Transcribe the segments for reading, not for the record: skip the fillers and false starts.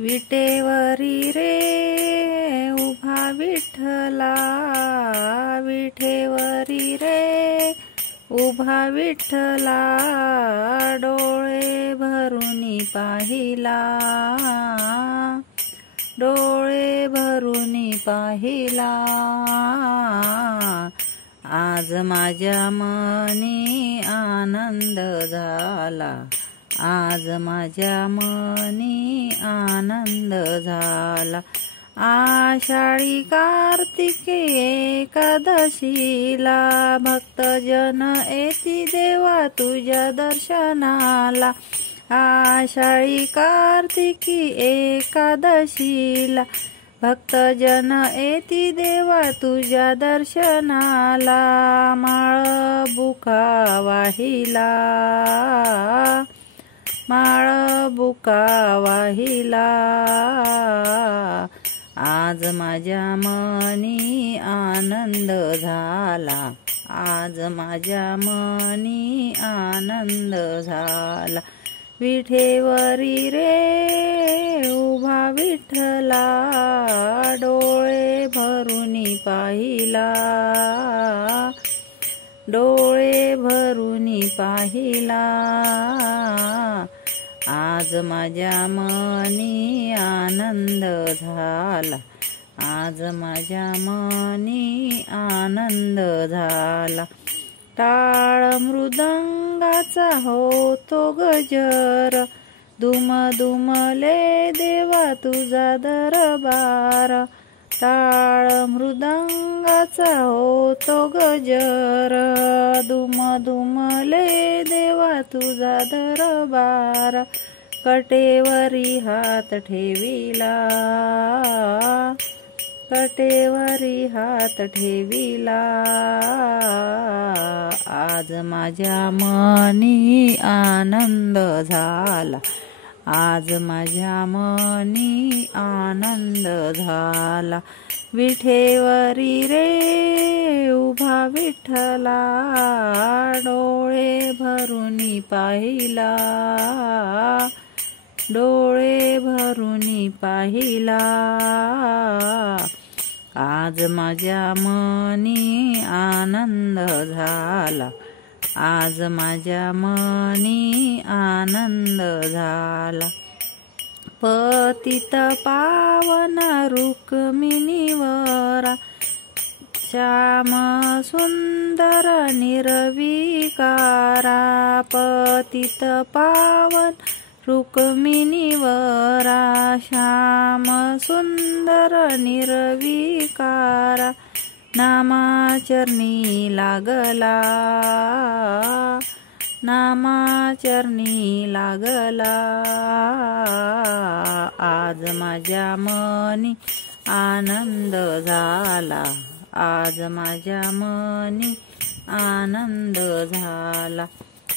विटेवरी रे उभा विठ्ठला, विठेवरी रे उभा विठ्ठला, डोळे भरुनी पाहिला, डोळे भरुनी पाहिला। आज माझ्या मनी आनंद झाला, आज माझ्या मनी आनंद झाला। आषाढी कार्तिकी एकादशीला भक्तजन येती देवा तुझ्या दर्शनाला। आषाढी कार्तिकी एकादशीला भक्तजन येती देवा तुझ्या दर्शनाला। माळबुका वाहिला, माळबुका वाहिला। आज माझ्या मनी आनंद झाला, आज माझ्या मनी आनंद झाला। विठेवरी रे उभा विठ्ठला, डोळे भरुनी पाहिला, डोळे भरुनी पाहिला। आज माझ्या मनी आनंद झाला, आज माझ्या मनी आनंद झाला। टाळ मृदंगाचा होतो गजर, दुम दुमले देवा तुझा दरबार। टाळ मृदंगाचा होतो गजर, दुम दुमले देवा तुझा दरबार। कटेवरी हात ठेविला, कटेवरी हात ठेविला। आज माझ्या मनी आनंद झाला, आज माझ्या मनी आनंद झाला। विठेवरी रे उभा विठ्ठला, डोळे भरुनी पाहिला, डोळे भरुनी पाहिला। आज माझ्या मनी आनंद झाला, आज माझ्या मनी आनंद झाला। पतित पावन रुक्मिणीवरा, श्याम सुंदर निर्विकारा। पतित पावन रुक्मिणीवरा, श्याम सुंदर निर्विकारा। नामाचरणी लागला, नामाचरणी लागला। आज माझ्या मनी आनंद झाला, आज माझ्या मनी आनंद झाला।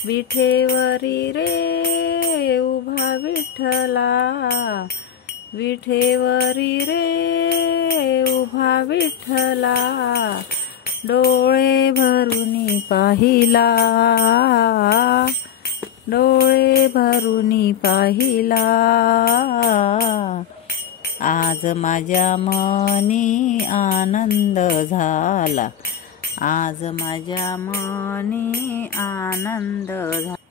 विठेवरी रे उभा विठ्ठला, विठेवरी रे उभा विठ्ठला, डोळे भरुनी पाहिला, डोळे भरुनी पाहिला। आज माझ्या मनी आनंद झाला, आज माझ्या मनी आनंद झाला।